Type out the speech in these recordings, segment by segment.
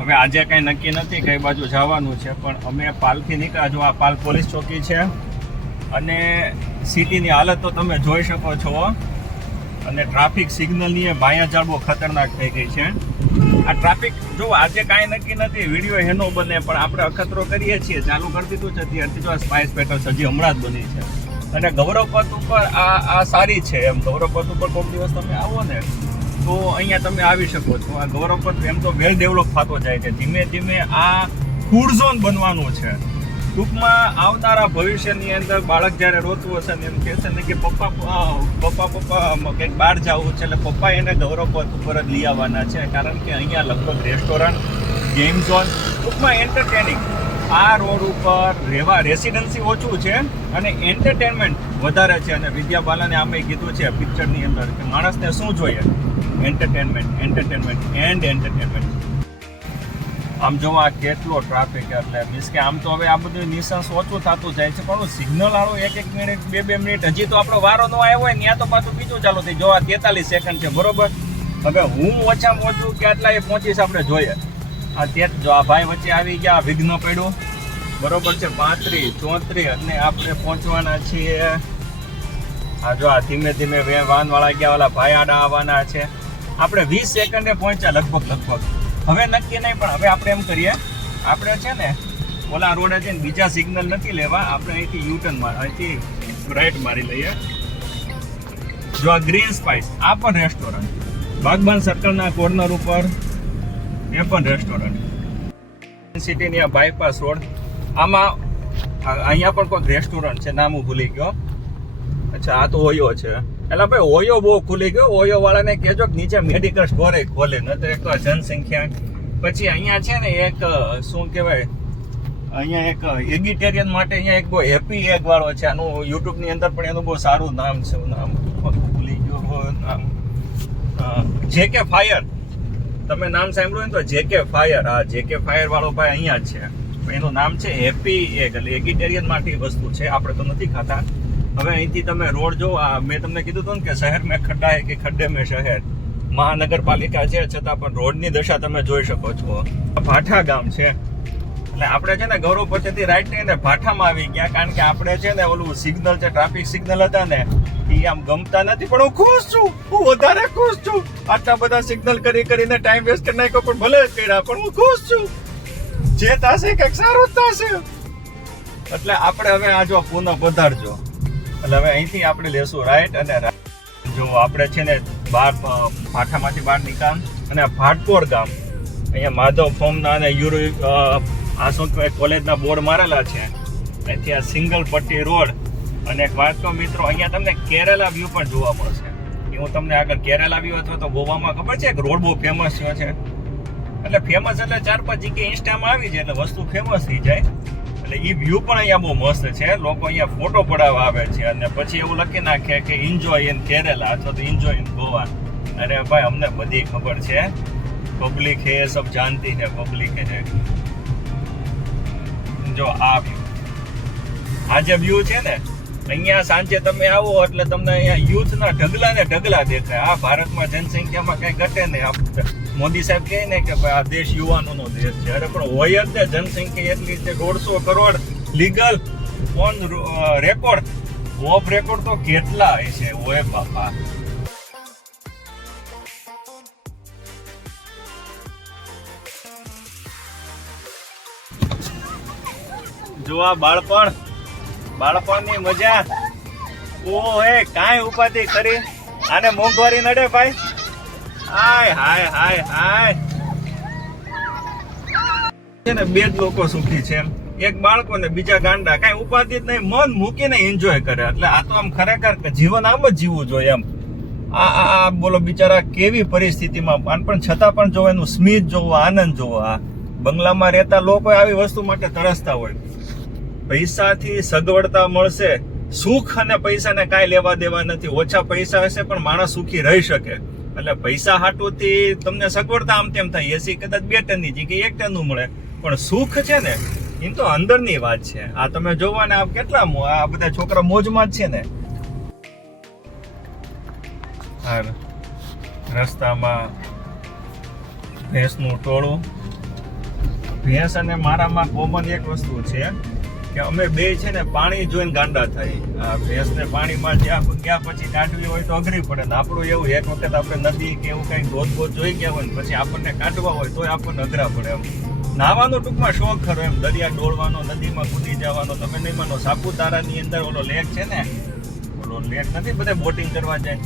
હવે આજે કઈ નક્કી નથી, કઈ બાજુ જવાનું છે, પણ અમે પાલથી નીકળ્યા. જો આ પાલ પોલીસ ચોકી છે અને સિટીની હાલત તો તમે જોઈ શકો છો. અને ટ્રાફિક સિગ્નલની એ માયાજાળ ખતરનાક થઈ ગઈ છે. આ ટ્રાફિક, જો આજે કાંઈ નક્કી નથી, વીડિયો એનો બને, પણ આપણે અખતરો કરીએ છીએ. ચાલુ કરી દીધું છે ત્યારથી જો આ સ્પાઇસ પેટર્સ હજી હમણાં જ બની છે. અને ગૌરવપથ ઉપર આ આ સારી છે એમ. ગૌરવપથ ઉપર કોઈક દિવસ તમે આવો ને. તો અહીંયા તમે આવી શકો છો. આ ગૌરવપથ એમ તો વેલ ડેવલપ થતો જાય છે. ધીમે ધીમે આ ફૂડ ઝોન બનવાનું છે. ટૂંકમાં આવનારા ભવિષ્યની અંદર બાળક જ્યારે રોતું હશે ને એમ કહેશે ને કે પપ્પા પપ્પા પપ્પા કંઈક બહાર જવું છે એટલે પપ્પા એને ગૌરવપથ ઉપર જ લઈ આવવાના છે. કારણ કે અહીંયા લગભગ રેસ્ટોરન્ટ ગેમ ઝોન ટૂંકમાં એન્ટરટેનિંગ આ રોડ ઉપર રહેવા રેસિડન્સી ઓછું છે અને એન્ટરટેનમેન્ટ વધારે છે અને વિદ્યા બાલાને આમે કીધું છે પિક્ચરની અંદર કે માણસને શું જોઈએ? એન્ટરટેનમેન્ટ એન્ટરટેનમેન્ટ એન્ડ એન્ટરટેનમેન્ટ આમ જો આ કેટલો ટ્રાફિક એટલે મીન્સ કે આમ તો હવે આ બધું નિશાસ ઓછું થતું જાય છે, પણ સિગ્નલ વાળો એક એક મિનિટ બે બે મિનિટ હજી તો આપણો વારો ન આવ્યો હોય, ત્યાં તો પાછું બીજું ચાલુ થઈ જોવા તેતાલીસ સેકન્ડ છે, બરોબર? હવે હું ઓછામાં ઓછું કેટલા એ પહોંચીશ આપણે જોઈએ. આ તે જો આ ભાઈ વચ્ચે આવી ગયા વિઘ્ન પડ્યું. બરોબર છે, પાંત્રીસ, ચોત્રીસ અને આપણે પહોંચવાના છીએ. આ જો આ ધીમે ધીમે વાનવાળા ગયા વાળા ભાઈ આડા આવવાના છે. આપણે વીસ સેકન્ડે પહોંચ્યા લગભગ લગભગ. હવે નક્કી નહીં, પણ હવે આપણે એમ કરીએ. આપણે છે ને, ઓલા રોડે જઈને બીજા સિગ્નલ નથી લેવા. આપણે અહીંથી યુટર્ન માર, અહીંથી રાઈટ મારી લઈએ. જો આ ગ્રીન સ્પાઇસ આ પણ રેસ્ટોરન્ટ. બાગબાન સર્કલના કોર્નર ઉપર, એ પણ રેસ્ટોરન્ટ. સિટીની આ બાયપાસ રોડ. આમાં, આ- અહીંયા પણ કોઈક રેસ્ટોરન્ટ છે, નામ હું ભૂલી ગયો. અચ્છા, આ તો ઓયો છે. એટલે ભાઈ, ઓયો બહુ ખુલી ગયો. ઓયો વાળાને કહેજો કે નીચે મેડિકલ સ્ટોર ખોલે એક તો એક જનસંખ્યા. પછી અહીંયા છે ને એક, શું કહેવાય, અહીંયા એક એગિટેરિયન માટે અહીંયા એક બહુ હેપી એગ વાળો છે. આનું યુટ્યુબની અંદર પણ એનું બહુ સારું નામ છે નામ ભૂલી ગયો નામ. જે કે ફાયર તમે નામ સાંભળ્યું ને તો જે કે ફાયર હા જે કે ફાયર વાળો ભાઈ અહીંયા જ છે. એનું નામ છે હેપી એગ એટલે એગિટેરિયન માટે વસ્તુ છે, આપણે તો નથી ખાતા. હવે અહીંથી તમે રોડ જો, આ મેં તમને કીધું હતું ને કે શહેર મેં ખડ્ડા હે કે ખડ્ડે મેં શહેર. મહાનગરપાલિકા છે, છતાં પણ રોડની દશા તમે જોઈ શકો છો. ભાઠા ગામ છે. એટલે આપણે છે ને ગૌરવ પછીથી રાઈટ ને ભાઠામાં આવી ગયા, કારણ કે આપણે છે ને ઓલું સિગ્નલ છે ટ્રાફિક સિગ્નલ હતા ને, એ આમ ગમતા નથી, પણ હું ખુશ છું, હું વધારે ખુશ છું. આટલા બધા સિગ્નલ કરી કરીને ટાઈમ વેસ્ટ કરી નાખ્યો, પણ ભલે કર્યા, પણ હું ખુશ છું. જે થશે કંઈક સારું જ થશે એટલે આપણે હવે આ જો પુનઃ પધારજો. એટલે હવે અહીંથી આપણે લેશું રાઈટ અને. જો આપણે છે ને અ, ભાઠામાંથી બહાર નીકળ અને ભાટપોર ગામ. અહીંયા માધવ ફોર્મના અને યુરો આ શું કહેવાય કોલેજના બોર્ડ મારેલા છે. અહીંથી આ સિંગલ પટ્ટી રોડ અને એક વાત કહું મિત્રો અહીંયા તમને કેરેલા વ્યૂ પણ જોવા મળશે. હું તમને આગળ કેરેલા વ્યૂ અથવા તો ગોવામાં ખબર છે? એક રોડ બહુ ફેમસ છે. એટલે ફેમસ એટલે ચાર પાંચ જગ્યાએ ઇન્સ્ટામાં આવી જાય એટલે વસ્તુ ફેમસ થઈ જાય. એટલે એ વ્યૂ પણ અહીંયા બહુ મસ્ત છે. લોકો અહીંયા ફોટો પડાવવા આવે છે અને પછી એવું લખી નાખે કે એન્જોય ઇન કેરેલા અથવા તો એન્જોય ઇન ગોવા અરે ભાઈ, અમને બધી ખબર છે. પબ્લિક હે સબ જાનતી હે પબ્લિક હે જો આ આ જે વ્યૂ છે ને, અહીંયા સાંજે તમે આવો એટલે તમને અહીંયા યુથના ઢગલા ને ઢગલા દેખાય. આ ભારતમાં જનસંખ્યામાં કઈ ઘટે નહીં. આ મોદી સાહેબ કહે ને કે આ દેશ યુવાનોનો દેશ છે. અરે પણ હોય જ ને, જનસંખ્યા એટલી છે, દોઢસો crore legal on record off record તો કેટલા છે, ઓય બાપા. જો આ બાળપણ, બાળપણની મજા. ઓ હે કાંઈ ઉપાધિ કરી આને મોંઘવારી નડે ભાઈ? હાય હાય હાય હાય. છે બે જ લોકો સુખી છે એક બાળકો ને બીજા ગાંડા. કાંઈ ઉપાધિ જ નહીં, મન મૂકીને એન્જોય કરે. એટલે આ તો આમ ખરેખર જીવન આમ જ જીવવું જોઈએ એમ. આ આ બોલો બિચારા કેવી પરિસ્થિતિમાં? પણ છતાં પણ જો એનું સ્મિત જોવો, આનંદ જોવો, આ બંગલામાં રહેતા લોકો આવી વસ્તુ માટે તરસતા હોય. પૈસાથી સગવડતા મળશે. સુખ અને પૈસાને કાંઈ લેવા દેવા નથી. ઓછા પૈસા હશે પણ માણસ સુખી રહી શકે. એટલે પૈસા હાટુથી તમને સગવડતા આમ તેમ થાય. એસી કદાચ બે ટનની જગ્યાએ એક ટનનું મળે. પણ સુખ છે ને, એમ તો અંદરની વાત છે. આ તમે જોવાને આ કેટલા આ બધા છોકરા મોજમાં જ છે ને. રસ્તામાં ભેંસનું ટોળું. ભેંસ અને મારામાં કોમન એક વસ્તુ છે. કે અમે બે છે ને પાણી જોઈને ગાંડા થઈ. ભેંસને પાણીમાં જ્યાં ગયા પછી કાઢવી હોય તો અઘરી પડે ને આપણું એવું એક વખત આપણે નદી કે એવું કંઈક ધોધ ગોત જોઈ ગયા હોય ને પછી આપણને કાઢવા હોય તોય આપણને અઘરા પડે એમ. નાવાનો ટૂંકમાં શોખ ખરો એમ. દરિયા ડોળવાનો, નદીમાં કૂદી જવાનો, તમે નહીં માનો, સાપુતારાની અંદર ઓલો લેક છે ને, ઓલો લેક નથી, બધા બોટિંગ કરવા જાય.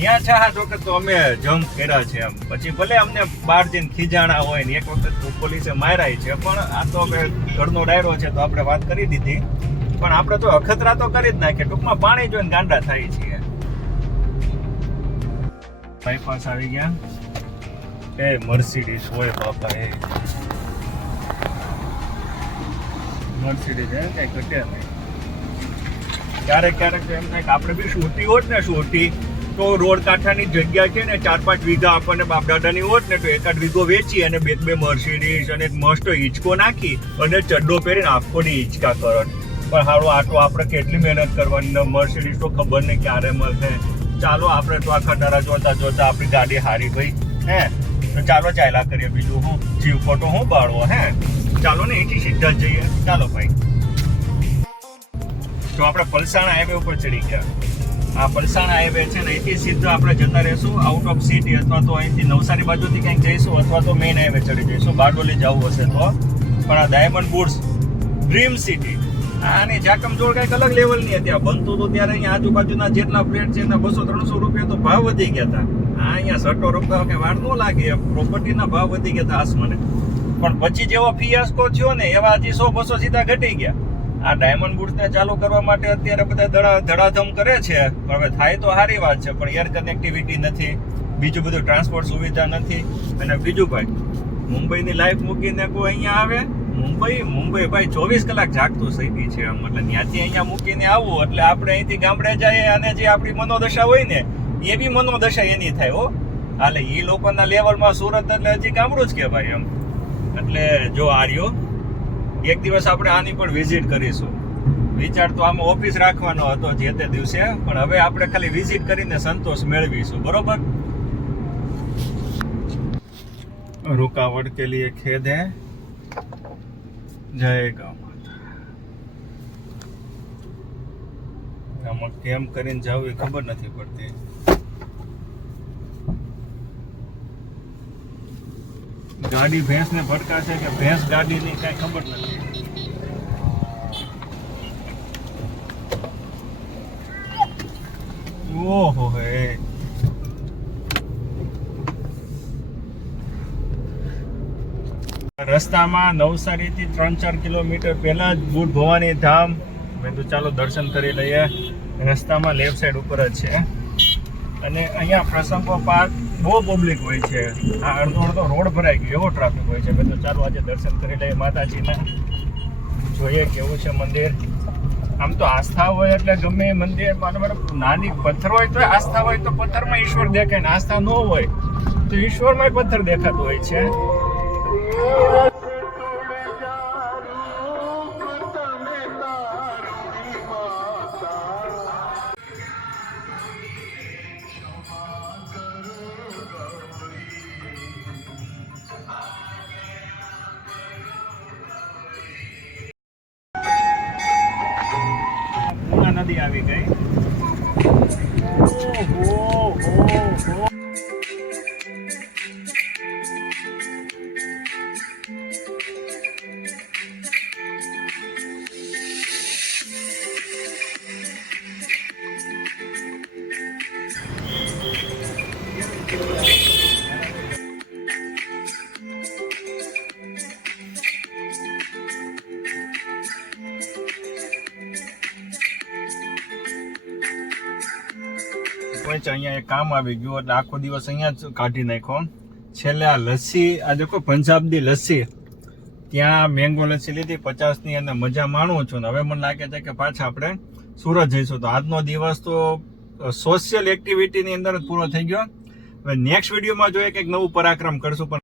ત્યાં ચાહત વખત તો અમે જંપ કર્યા છે એમ. પછી ભલે અમને બહાર જઈને ખીજાણા હોય ને, એક વખત પોલીસે માર્યા છે, પણ આ તો અમે ઘરનો ડાયરો છે, તો આપણે વાત કરી દીધી. પણ આપણે તો અખતરા તો કરી જ નાખીએ, ટૂંકમાં પાણી જોઈને ગાંડા થાય છીએ. બાયપાસ આવી ગયા. એ મર્સિડીઝ હોય બાપા, એ. મર્સિડીઝ હે કઈ ઘટે નહીં. ક્યારેક ક્યારેક એમ થાય આપણે બી શોટી હોત ને શોટી તો રોડ કાંઠાની જગ્યા છે ને, ચાર પાંચ વીઘા આપણને બાપ દાદાની હોત ને, તો એકાદ વીઘો વેચી અને બે બે મર્સિડીઝ અને મસ્ત હિંચકો નાખી અને ચડ્ડો પહેરીને આખોની હિંચકા કરો. પણ હારો તો આપણે કેટલી મહેનત કરવાની મર્સિડીઝ તો ખબર નહીં ક્યારે મળશે. ચાલો, આપણે તો આ ખટારા જોતા જોતા આપણી ગાડી હારી ગઈ, હે? તો ચાલો, ચાલ્યા કરીએ બીજું હું. જીવ ખોટો હું બાળવો, હે? ચાલો ને અહીંથી સીધા જઈએ. ચાલો, ભાઈ. તો આપણે પલસાણા હાઈવે ઉપર ચડી ગયા. આ પલસાણા હાઈવે છે ને અહીંથી સીધા આપણે જતા રહીશું આઉટ ઓફ સિટી અથવા તો અહીંથી નવસારી બાજુથી ક્યાંક જઈશું અથવા તો મેઇન હાઈવે ચડી જઈશું. બારડોલી જવું હશે તો. પણ આ ડાયમંડ બુડ્સ ડ્રીમ સિટી આની જાકમ જોડ કંઈક અલગ લેવલની હતી. આ બનતું હતું ત્યારે અહીંયા આજુબાજુના જેટલા ફ્લેટ છે એના બસો ત્રણસો રૂપિયા તો ભાવ વધી ગયા હતા. આ અહીંયા સટ્ટો રોકતા કે વાર ન લાગે પ્રોપર્ટીના ભાવ વધી ગયા હતા આસમાને. પણ પછી જેવો ફિયાસ્કો થયો ને એવા હજી સો બસો સીધા ઘટી ગયા. આ ડાયમંડ બુટ્સને ચાલુ કરવા માટે અત્યારે બધા ધડા ધડાધમ કરે છે. પણ હવે થાય તો સારી વાત છે, પણ એર કનેક્ટિવિટી નથી, બીજું બધું ટ્રાન્સપોર્ટ સુવિધા નથી. અને બીજું ભાઈ, મુંબઈની લાઈફ મૂકીને કોઈ અહીંયા આવે? મુંબઈ? મુંબઈ ભાઈ ચોવીસ કલાક જાગતું સિટી છે એમ એટલે ત્યાંથી અહીંયા મૂકીને આવવું એટલે આપણે અહીંથી ગામડે જઈએ અને જે આપણી મનોદશા હોય ને, એ બી મનોદશા એની થાય, હો. હાલે એ લોકોના લેવલમાં સુરત એટલે હજી ગામડું જ કહેવાય એમ. એટલે જો આર્યો એક દિવસ આપણે આની પણ વિઝિટ કરીશું વિચાર તો આમાં ઓફિસ રાખવાનો હતો જે તે દિવસે પણ હવે આપણે ખાલી વિઝિટ કરીને સંતોષ મેળવીશું બરોબર रुकावट के लिए खेद है જય ગૌ માતા આમાં કેમ કરીને જવું એ ખબર નથી પડતી ગાડી ભેંસને ભટકાશે કે ભેંસ ગાડીની કઈ ખબર નથી? ઓહો હે. રસ્તામાં નવસારીથી ત્રણ ચાર કિલોમીટર પહેલા જ બુટ ભવાની ધામ. મેં તો ચાલો દર્શન કરી લઈએ. રસ્તામાં લેફ્ટ સાઈડ ઉપર જ છે. અને અહીંયા પ્રસંગો પાર્ક બહુ પબ્લિક હોય છે. આ અડધો અડધો રોડ ભરાઈ ગયો, એવો ટ્રાફિક હોય છે. તો ચાલો આજે દર્શન કરી લઈએ માતાજીના. જોઈએ કેવું છે મંદિર. આમ તો આસ્થા હોય એટલે ગમે મંદિર નાની પથ્થર હોય તો આસ્થા હોય, તો પથ્થરમાં ઈશ્વર દેખાય ને આસ્થા ન હોય, તો ઈશ્વરમાં પથ્થર દેખાતું હોય છે. નદી આવી ગઈ ઓહો, હો, હો. છે અહીંયા એક કામ આવી ગયું એટલે આખો દિવસ અહીંયા જ કાઢી નાખ્યો. છેલ્લે આ લસ્સી, આ દેખો પંજાબની લસ્સી. ત્યાં મેંગો લસ્સી લીધી, પચાસની અને મજા માણું છું. ને હવે મને લાગે છે કે પાછા આપણે સુરત જઈશું. તો આજનો દિવસ તો સોશિયલ એક્ટિવિટીની અંદર જ પૂરો થઈ ગયો. હવે નેક્સ્ટ વિડીયોમાં જોઈએ કંઈક નવું પરાક્રમ કરશું. પણ